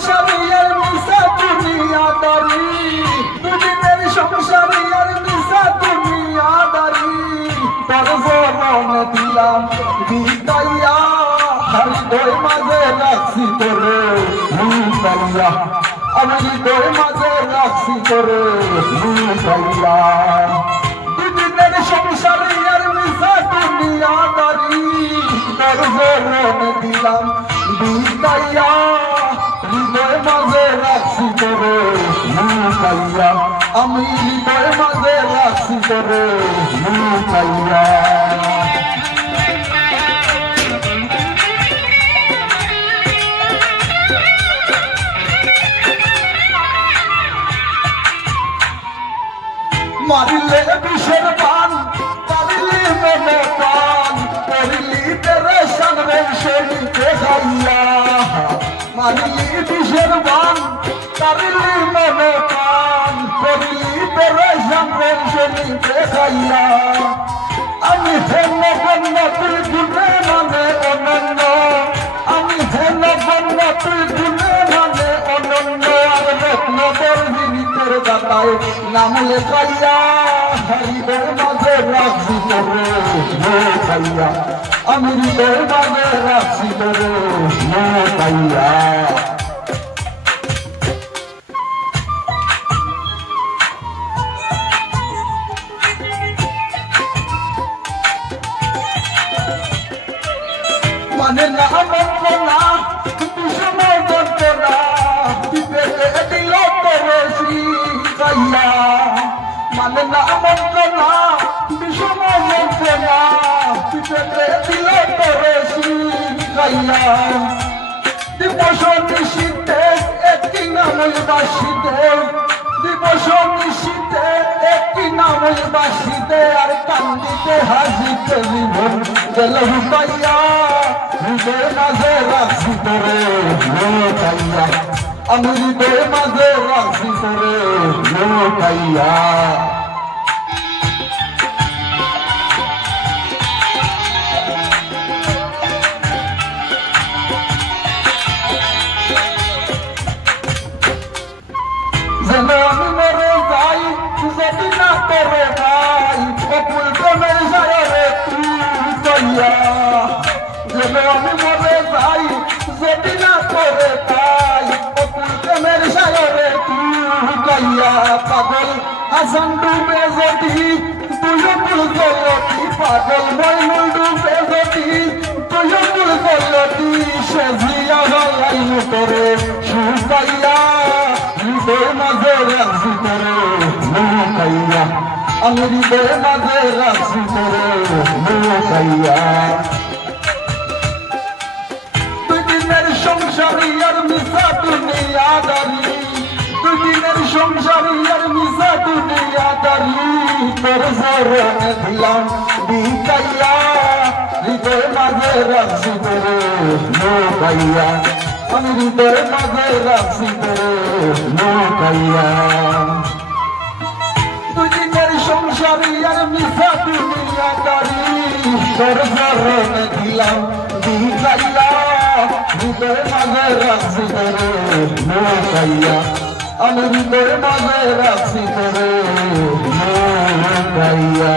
সংসারে আর মিশা দুনিয়াদারি, দুদিনের সংসারে আর মিশা দুনিয়াদারি, তোর জবানে দিলাম বিদাইয়া, হৃদয় মাঝে রাখছি তোরে লুকাইয়া, আমি হৃদয় মাঝে রাখছি তোরে লুকাইয়া। দুদিনের সংসারে আর মিশা দুনিয়াদারি, তোর জবানে দিলাম বিদাইয়া, হৃদয় মাঝে রাখছি তোরে লুকাইয়া, আমি হৃদয় মাঝে রাখছি তোরে লুকাইয়া। মারিলে বিষের পান, পারিলি মনে পান, করিলি পেরেশান রে শরীরে খাইয়া, মারিলি বিষের পান, পারিলি মনে পান, করিলি পেরেশান রে শরীরে খাইয়া। আমি হেন বন্য তুই গুণে মানে অনন্য, আমি হেন বন্য তুই গুণে মানে অনন্য, আর রত্ন বর্ণিতের দাতায় নাম লেখাইয়া, হৃদয় মাঝে রাখছি তোরে লুকাইয়া, আমি হৃদয় মাঝে রাখছি তোরে লুকাইয়া। মানে না মন্ত্র না বিষম যন্ত্রণা, বিবেকে দিল তোরে শিখাইয়া, মানে না মন্ত্র না বিষম যন্ত্রণা, বিবেকে দিল তোরে শিখাইয়া। দিবস নিশীতে একটি নামই বাসিতে, দিবস নিশীতে একটি নামই বাসিতে, আর কান্দিতে হাসিতে জীবন গেল হুকাইয়া, হৃদয় মাঝে রাখছি তোরে লুকাইয়া, আমি হৃদয় মাঝে রাখছি তোরে লুকাইয়া। যেন আমি মরে যাই যদি না তোরে ভাই, অকুল প্রেমের সায়রে তুই কইয়া, যেন আমি মরে যাই যদি না তোরে ভাই, অকুল প্রেমের সায়রে তুই কইয়া। পাগল হাসান ডুবে যদি তুই অকুল গলতি, পাগল মইনুল ডুবে যদি তুই অকুল গলতি, সেজিয়া গলাইল তোরে শুকাইয়া, হৃদয় মাঝে রাখছি তোরে লুকাইয়া, আমি হৃদয় মাঝে রাখছি তোরে লুকাইয়া। দুই দিনের সংসারে আর মিশা দুনিয়াদারি, দুই দিনের সংসারে আর মিশা দুনিয়াদারি, তোর জবানে দিলাম বিদাইয়া, হৃদয় মাঝে রাখছি তোরে লুকাইয়া, আমি হৃদয় মাঝে রাখছি তোরে লুকাইয়া। দুই দিনের সংসারে আর মিশা দুনিয়াদারি, তোর জবানে দিলাম বিদাইয়া, হৃদয় মাঝে রাখছি তোরে লুকাইয়া, আমি হৃদয় মাঝে রাখছি তোরে লুকাইয়া।